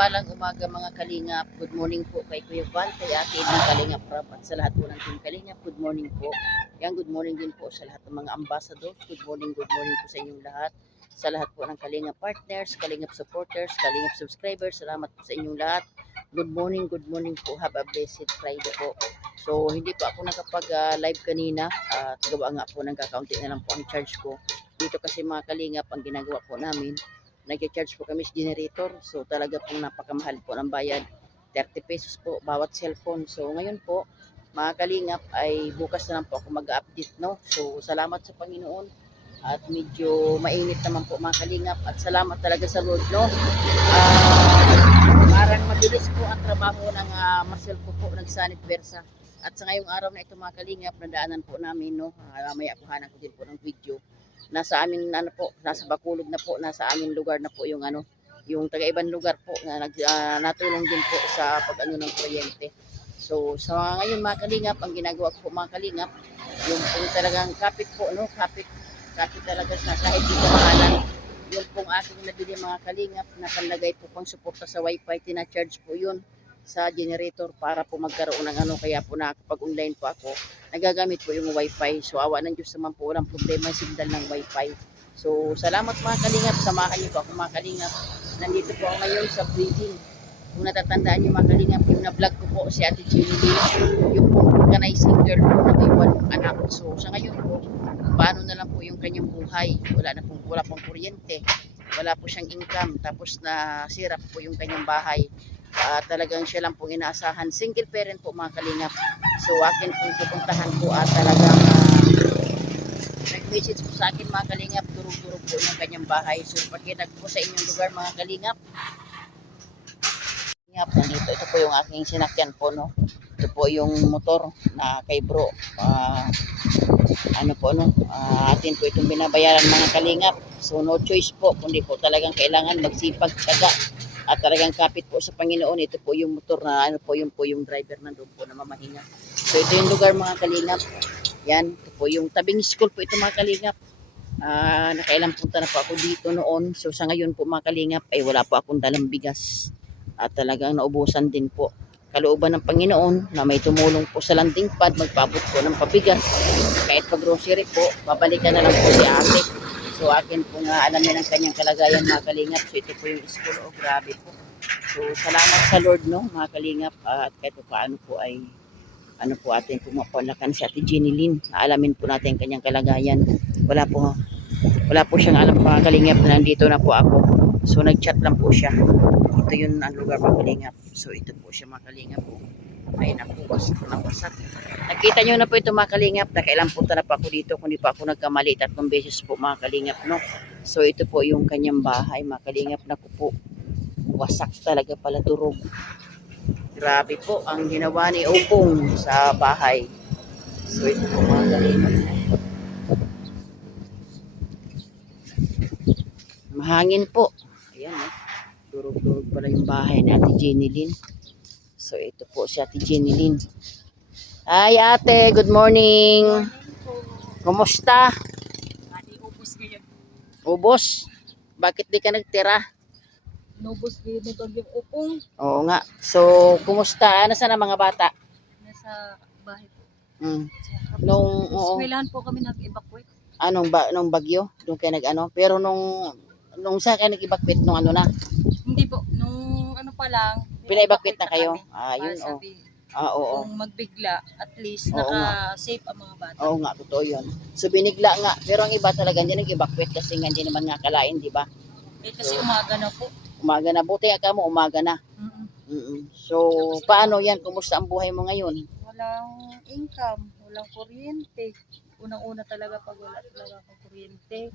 mapagpalang umaga mga Kalingap. Good morning po kay Kuya Val, kay Ate ng Kalingap Rap at sa lahat po ng Team Kalingap. Good morning po. Yan, good morning din po sa lahat ng mga ambassadors. Good morning po sa inyong lahat. Sa lahat po ng Kalingap partners, Kalingap supporters, Kalingap subscribers. Salamat po sa inyong lahat. Good morning po. Have a blessed Friday po. So, hindi po ako nakapag-live kanina at gawa nga po ng kakaunti na lang po ang charge ko. Dito kasi mga Kalingap ang ginagawa po namin. Nag-charge po kami sa generator. So talaga pong napakamahal po ng bayad. 30 pesos po bawat cellphone. So ngayon po, mga Kalingap, ay bukas na lang po ako mag-update, no? So salamat sa Panginoon. At medyo mainit naman po mga Kalingap. At salamat talaga sa Lord, no? Parang mabilis po ang trabaho ng muscle ko po, nagsanit versa. At sa ngayong araw na ito mga Kalingap, nadaanan po namin, no? Mamaya kuhanan ko din po ng video. Nasa amin nasa Bacolod na po, nasa amin lugar na po yung yung taga-ibang lugar po na natulong din po sa pag-ano ng kuryente. So sa ngayon mga Kalingap, ang ginagawa ko mga Kalingap, yung talagang kapit po, no, kapit talaga sa kahit di kamahalan. Yung pong aking nabili mga Kalingap na panlagay po pang suporta sa wifi, tina-charge po yun sa generator para po magkaroon ng kaya po nakakapag-online po ako, nagagamit po yung wifi. So awa ng Diyos naman po, walang problema yung signal ng wifi. So salamat mga Kalingap, samahan niyo po ako mga Kalingap. Nandito po ako ngayon sa breeding. Kung natatandaan niyo mga Kalingap, yung na-vlog ko po si Ate Jenny yung organizing girl po na may 1 anak. So sa ngayon po, paano na lang po yung kanyang buhay, wala pong kuryente, wala po siyang income, tapos nasira po yung kanyang bahay. Talagang siya lang pong inaasahan, single parent po mga Kalingap. So akin pong pupuntahan po talagang nag-message po sa akin mga Kalingap, durug-durug po yung kanyang bahay. So pagkinag po sa inyong lugar mga Kalingap, nandito, ito po yung aking sinakyan po, no? Ito po yung motor na kay bro, atin po itong binabayaran mga Kalingap. So no choice po, kundi po talagang kailangan magsipag taga at talagang kapit po sa Panginoon. Ito po yung motor na yung driver nandoon po na mamahinga. So ito yung lugar mga Kalingap. Yan, ito po yung tabing school po ito mga Kalingap. Nakailang punta na po ako dito noon. So sa ngayon po mga Kalingap ay wala po akong dalang bigas. At talagang naubusan din po. Kalooban ng Panginoon na may tumulong po sa landing pad, magpabot po ng pabigas. Kahit pag-grocery po, babalikan na lang po si ate. So akin po nga alamin ang kanyang kalagayan mga Kalingap. So ito po yung school, grabe po. So salamat sa Lord, no mga Kalingap. At kahit paano po ay atin pumapalakan si Ate Jenny Lynn. Alamin po natin ang kanyang kalagayan. Wala po siyang alam mga Kalingap na nandito na po ako. So nag-chat lang po siya. Ito yun ang lugar mga Kalingap. So ito po siya mga Kalingap po. Ay naku, wasak na wasak. Nakita nyo na po ito mga Kalingap. Nakailang punta na pa ako dito. Kung di pa ako nagkamali, 3 beses po mga Kalingap, no? So ito po yung kanyang bahay mga Kalingap. Naku po, wasak talaga pala, durog. Grabe po ang ginawa ni Opong sa bahay. So ito po mga Kalingap. Mahangin po. Ayan, durog-durog pala yung bahay ni Ate Jenny Lynn. So ito po si Ate Jenny Lynn. Hi ate, good morning. Kumusta? Ubos ngayon. Ubos? Bakit di ka nagtira? Nubos ngayon nito yung upong. Oo nga. So, kumusta? Nasaan ang mga bata? Nasa bahay po. Oo. Eskwelahan po kami nag-evacuate. Nung bagyo? Doon kayo pero nung saan kayo nag-evacuate? Nung na? Hindi po. Nung pa lang. Pina-evacuate na kayo? Yun Yun oo. Kung magbigla, at least naka-safe ang mga bata. Oo nga, totoo yun. So, binigla nga. Pero ang iba talaga hindi nag-evacuate kasi nga hindi naman nga kalain, di ba? Kasi umaga na po. Umaga na. Buti ka mo, umaga na. So, paano yan? Kumusta ang buhay mo ngayon? Walang income, walang kuryente. Unang-una talaga pag wala talaga akong kuryente.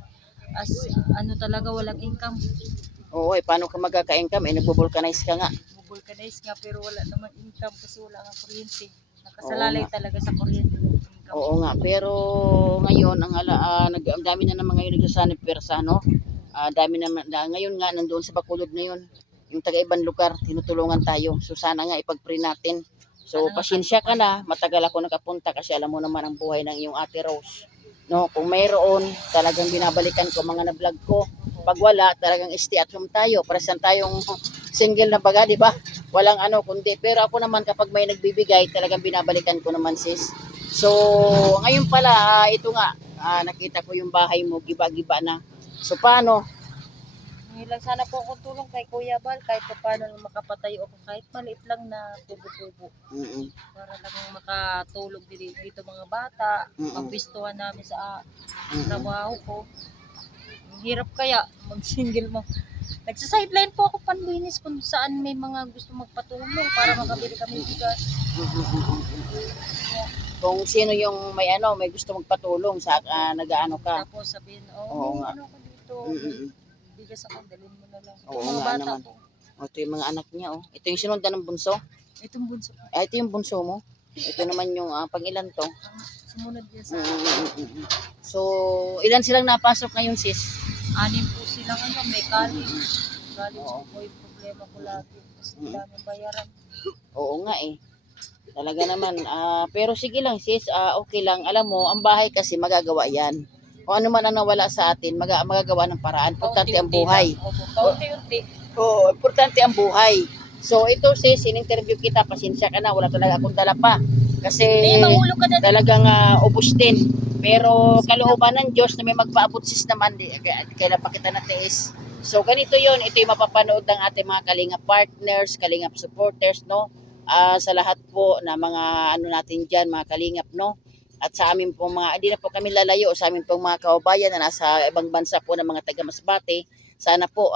Talaga walang income. Oo, paano ka magkaka-income? Nagbo-vulcanize ka nga. Vulcanize nga pero wala naman income kasi wala nga kuryente. Nakasalalay talaga sa kuryente. Oo nga, pero ngayon ang dami na naman ngayon nagsasanib persa, no? Dami naman ngayon nga nandoon sa Bacolod ngayon. Yung taga-ibang lugar, tinutulungan tayo. So sana nga ipag-pray natin. So pasensya ka na, matagal ako nakapunta kasi alam mo naman ang buhay ng iyong Ate Rose. No, kung mayroon, talagang binabalikan ko mga na-vlog ko. Pag wala, talagang stay at home tayo. Para saan tayong single na baga, di ba? Walang ano kundi. Pero ako naman kapag may nagbibigay, talagang binabalikan ko naman sis. So, ngayon pala, ito nga, nakita ko yung bahay mo, giba-giba na. So, paano? Lang sana po akong tulong kay Kuya Bal kahit pa paano makapatayo ako kahit maliit lang na tubo-tubo Mm-mm. para lang makatulog dito mga bata, Mm-mm. mapwistuhan namin sa Mm-mm. trabaho ko. Ang hirap kaya mag-single mo. Nagsa-sideline po ako panlinis kung saan may mga gusto magpatulong para makabili kami bigas. Kung sino yung may ano, may gusto magpatulong sa nag-aano ka. Tapos sabihin, Oo may nga. ano ko dito, Mm-mm. may bigas ako, dalhin mo na lang. Oo Mga nga bata naman. po. Ito yung mga anak niya, oh. Ito yung sinundan ng bunso. Itong bunso ko. Ito yung bunso mo. Ito naman yung pang-ilan to. Ang sumunod yan sa So, ilan silang napasok ngayon, sis? 6 po sila ngayon, may college. College Oo. po yung problema ko lagi. Kasi daming bayaran. Oo nga eh. Talaga naman. Pero sige lang, sis. Okay lang. Alam mo, ang bahay kasi magagawa yan. Kung ano man ang nawala sa atin, magagawa ng paraan. Importante ang buhay. Opo, kaunti-unti. Oo, importante ang buhay. So, ito sis, in-interview kita. Pasensya ka na. Wala talaga akong dala pa. Kasi Hindi, mahulog ka na. talagang ubos din. Pero kalooban ng Diyos na may magpaabot sis naman, kailan pa kita natiis. So ganito yon, ito yung mapapanood ng ating mga Kalingap partners, Kalingap supporters, no? Sa lahat po na mga ano natin dyan, mga Kalingap, no? At sa amin po mga, hindi na po kami lalayo, sa amin pong mga kababayan na nasa ibang bansa po ng mga taga Masbate, sana po,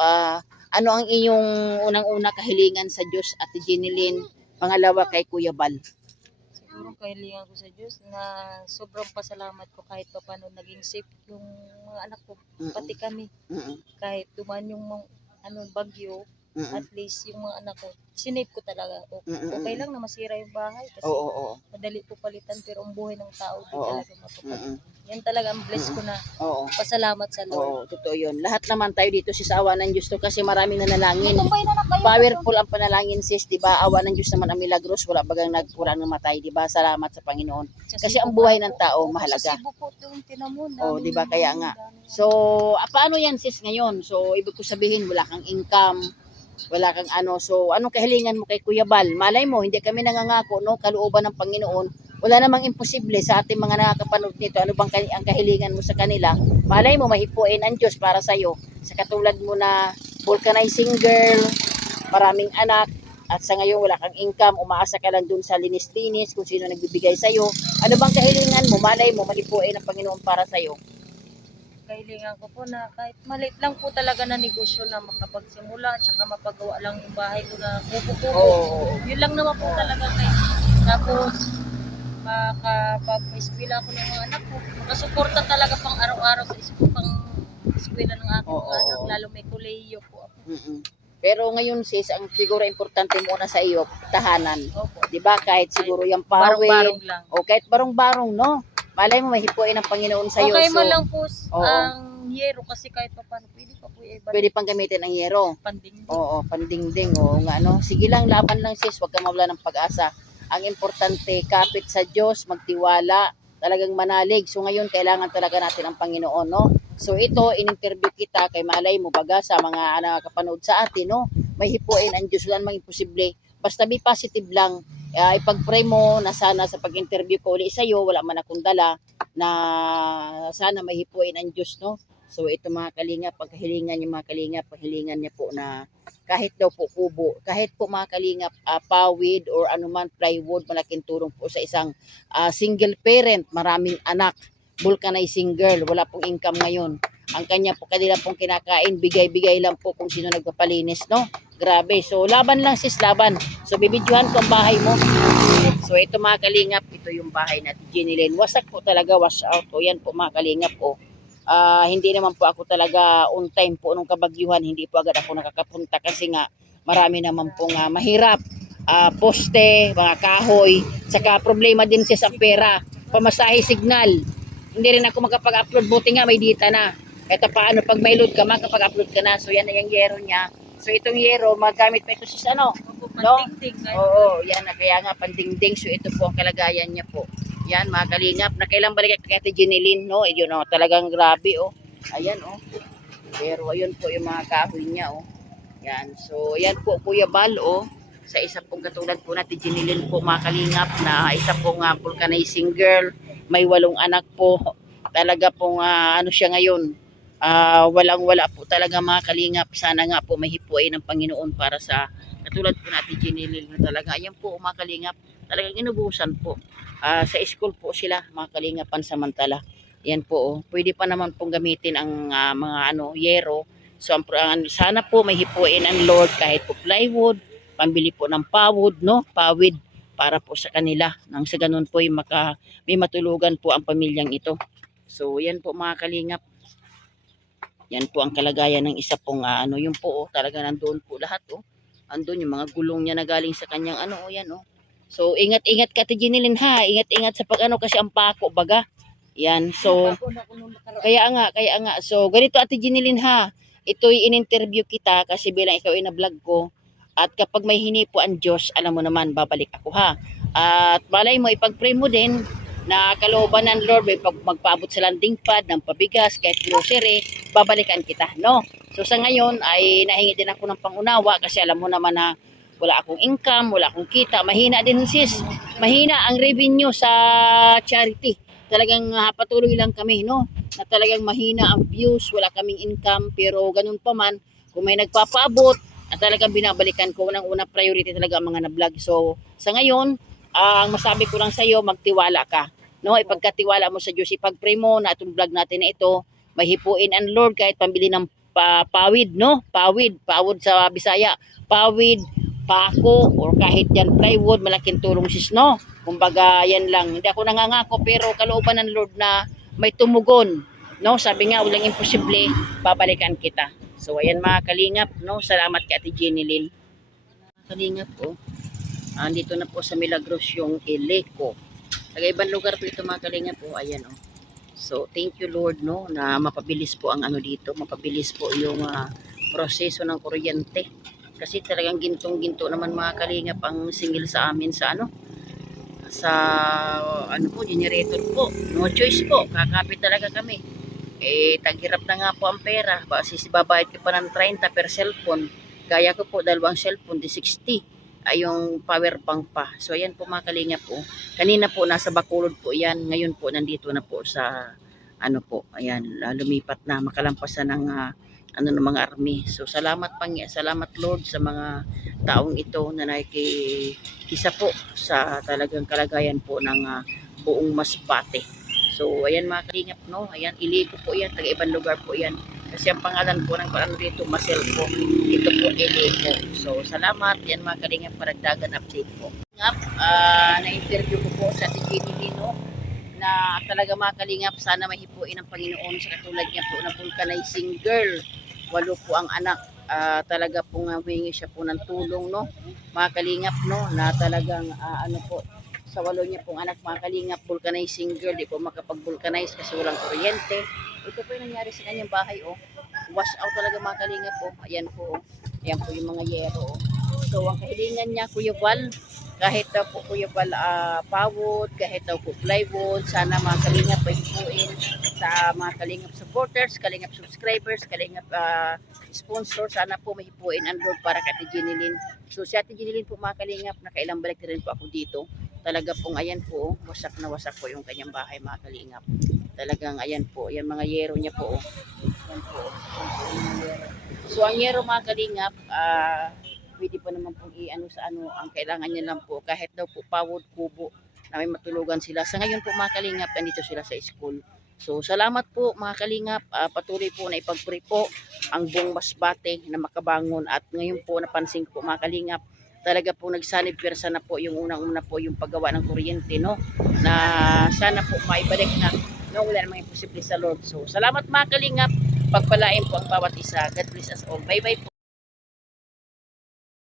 ano ang iyong unang-una kahilingan sa Diyos, Ate Jeneline, pangalawa kay Kuya Bal? Siguro kahilingan ko sa Diyos na sobrang pasalamat ko kahit pa paano naging safe yung mga anak ko, pati kami. Kahit duman yung bagyo, at least yung mga anak ko, sinave ko talaga. Okay lang na masira yung bahay kasi Oo. madali po palitan pero ang buhay ng tao di Oo. talaga mapapalitan. Yan talaga ang bless ko na Oo. pasalamat sa Lord. Oo, totoo yun. Lahat naman tayo dito sis, awa ng Diyos to kasi maraming nanalangin. Tumbay na kayo. Powerful ang panalangin sis, di ba? Awa ng Diyos naman ang milagros, wala bagang nagkurang ng matay, di ba? Salamat sa Panginoon. Kasi ang buhay ng tao mahalaga. Sa Cebu po yung tinamon. Oh, di ba? Kaya nga. So, paano yan sis ngayon? So, ibig ko sabihin, wala kang income, wala kang ano. So, anong kahilingan mo kay Kuya Bal? Malay mo, hindi kami nangangako, no? Kalooban ng Panginoon. Wala namang imposible sa ating mga nakakapanood nito. Ano bang ang kahilingan mo sa kanila? Malay mo, mahipuin ang Diyos para sa'yo. Sa katulad mo na vulcanizing girl, maraming anak, at sa ngayon wala kang income, umaasa ka lang dun sa linis-linis, kung sino nagbibigay sa'yo. Ano bang kahilingan mo? Malay mo, mahipuin ang Panginoon para sa'yo. Kahilingan ko po na kahit maliit lang po talaga na negosyo na makapagsimula at saka mapagawa lang yung bahay ko na kubo-kubo. Yun lang naman po talaga kayo. Tapos, makapag-eskwela ako ng mga anak ko. Makasuporta talaga pang araw-araw sa eskwela ng aking mga anak, lalo may kolehiyo po ako. Pero ngayon sis, ang siguro importante muna sa iyo, tahanan. Opo. 'Di ba? Kahit siguro yung pawid, Barong-barong lang. o kahit barong-barong, no? Malay mo mahipuin ang Panginoon sa iyo. Okay So, man lang po ang yero kasi kahit pa paano pwede pa po i-ibalik. pwede pang gamitin ang yero. Pandingding. Oo, pandingding. Oo nga, no? Sige lang, laban lang sis, huwag ka mawala ng pag-asa. Ang importante, kapit sa Diyos, magtiwala, talagang manalig. So ngayon, kailangan talaga natin ang Panginoon, no? So ito, in-interview kita kay malay mo baga sa mga nakakapanood sa atin, no? May hipuin ang Diyos, wala namang imposible. Basta be positive lang. Ipag-pray mo na sana sa pag-interview ko uli sa'yo, wala man akong dala, na sana may hipuin ang Diyos, no? So ito mga kalingap, pagkahilingan niya mga kalingap, paghilingan niya po na kahit daw po kubo, kahit po mga kalingap, pawid or anuman plywood, malaking tulong po sa isang single parent, maraming anak, vulcanizing girl, wala pong income ngayon. Ang kanya po, kanila pong kinakain, bigay-bigay lang po kung sino nagpapalinis, no? Grabe. So laban lang sis, laban. So bibidyohan ko ang bahay mo. So ito mga kalingap, ito yung bahay natin, Jeneline. Wasak po talaga, wash out. O yan po mga kalingap, hindi naman po ako talaga on time po nung kabagyuhan, hindi po agad ako nakakapunta kasi nga marami naman pong mahirap, poste, mga kahoy, saka problema din sa pera, pamasahe, signal, hindi rin ako makapag-upload, buti nga may data na, eto paano pag may load ka makapag-upload ka na. So yan na yung yero niya. So itong yero, magamit pa ito sa ano, no? Oo, yan na, kaya nga pandingding. So ito po ang kalagayan niya po. Yan mga kalingap, na kailang balik kay Ate Jeneline, no? Yun, talagang grabe, Ayan, Pero ayun po yung mga kahoy niya, Yan. So, yan po Kuya Bal, sa isa pong katulad po natin, Jinilin po mga kalingap, na isa pong vulcanizing girl, may 8 anak po. Talaga pong ano siya ngayon, walang-wala po talaga mga kalingap. Sana nga po mahipuin ng Panginoon para sa katulad po natin, Jinilin, na talaga. Ayan po mga kalingap, talagang inubusan po. Sa school po sila mga kalingap pansamantala. Yan po, pwede pa naman pong gamitin ang mga yero. So, sana po may hipuin ang Lord kahit po plywood, pambili po ng pawid, no? Pawid para po sa kanila. Nang sa ganun po may matulugan po ang pamilyang ito. So, yan po mga kalingap. Yan po ang kalagayan ng isa pong yun po, talaga nandoon po lahat, Andun yung mga gulong niya na galing sa kanyang yan, So, ingat-ingat ka, Tijinilin, ha. Ingat-ingat sa kasi ang pako baga. Yan, so kaya nga. So, ganito Ate Jinilin, ha. Ito'y in-interview kita kasi bilang ikaw ay na-vlog ko. At kapag may hinipo ang Diyos, alam mo naman, babalik ako, ha. At malay mo, ipag-pray mo din na kalooban ng Lord, may magpaabot sa landing pad ng pabigas, kahit grocery, babalikan kita, no? So, sa ngayon, ay nahingi din ako ng pangunawa kasi alam mo naman na wala akong income, wala akong kita. Mahina din, sis. Mahina ang revenue sa charity. Talagang patuloy lang kami, no? Na talagang mahina ang views, wala kaming income, pero ganun pa man, kung may nagpapaabot, at talagang binabalikan ko, unang-una priority talaga ang mga na-vlog. So, sa ngayon, ang masabi ko lang sa iyo, magtiwala ka. No, ipagkatiwala mo sa Diyos, ipag-pray mo na itong vlog natin na ito, mahipuin ang Lord kahit pambili ng pawid, no? Pawid sa Bisaya, pawid, pako, or kahit yan plywood, malaking tulong sis, no? Kumbaga, yan lang. Hindi ako nangangako, pero kalooban ng Lord na may tumugon, no? Sabi nga, walang imposible, babalikan kita. So, ayan mga kalingap, no? Salamat kay Ate Jenny Kalingap, andito na po sa Milagros yung Eleco. Taga-ibang lugar po ito mga kalingap, ayan, So, thank you Lord, no, na mapabilis po ang dito, mapabilis po yung proseso ng kuryente. Kasi talagang gintong-ginto naman mga kalingap ang singil sa amin sa sa generator po. No choice po, kakapit talaga kami. Taghirap na nga po ang pera. Babayad ko pa ng 30 per cellphone. Gaya ko po, 2 cellphone, di 60. Ay yung power bank pa. So, ayan po mga kalingap po. Kanina po, nasa Bacolod po yan. Ngayon po, nandito na po sa, ayan, lumipat na. Makalampasan ng, ng mga army. So, salamat Lord sa mga taong ito na nakikisa po sa talagang kalagayan po ng buong Masbate. So, ayan mga kalingap, no? Ayan, Eleco po yan. Taga-ibang lugar po yan. Kasi ang pangalan po ng dito, Masel po. Ito po, Eleco. So, salamat. Yan mga kalingap, paragdagan update po. Na-interview ko po sa TGTV, Lino, na talaga mga kalingap, sana mahipuin ng Panginoon sa katulad niya po na vulcanizing girl. 8 po ang anak. Talaga pong humingi siya po ng tulong, no? Mga kalingap, no? Na talagang, po, sa 8 niya pong anak, mga kalingap, vulcanizing girl, di po makapag-vulcanize kasi walang kuryente. Ito po yung nangyari sa kanyang bahay, wash out talaga mga kalingap, ayan po, ayan po yung mga yero, So, ang kahilingan niya, Kuya Val, kahit daw po Kuya Val, pawod, kahit daw po plywood, sana mga kalingap pahipuin sa mga kalingap supporters, kalingap subscribers, kalingap sponsor, sana po mahipuin ang Lord para kay Ate Jenilyn. So, si Ate Jenilyn po mga kalingap, nakailang balik na rin po ako dito. Talaga pong ayan po, wasak na wasak po yung kanyang bahay mga kalingap. Talagang ayan po, yan mga yero niya po. Yan po. So ang yero mga kalingap, pwede po naman pong ang kailangan niya lang po, kahit daw po pawod, kubo, na may matulugan sila. Sa ngayon po mga kalingap, andito sila sa school. So salamat po mga kalingap, patuloy po na ipag-pray po ang buong Masbate na makabangon. At ngayon po napansin ko po mga kalingap, talaga po nagsanib pwersa na po yung unang-una po yung paggawa ng kuryente, no? Na sana po maibalik na, no? Wala namang imposible sa Lord. So salamat mga kalingap, pagpalain po ang bawat isa. God bless us all. Bye bye po.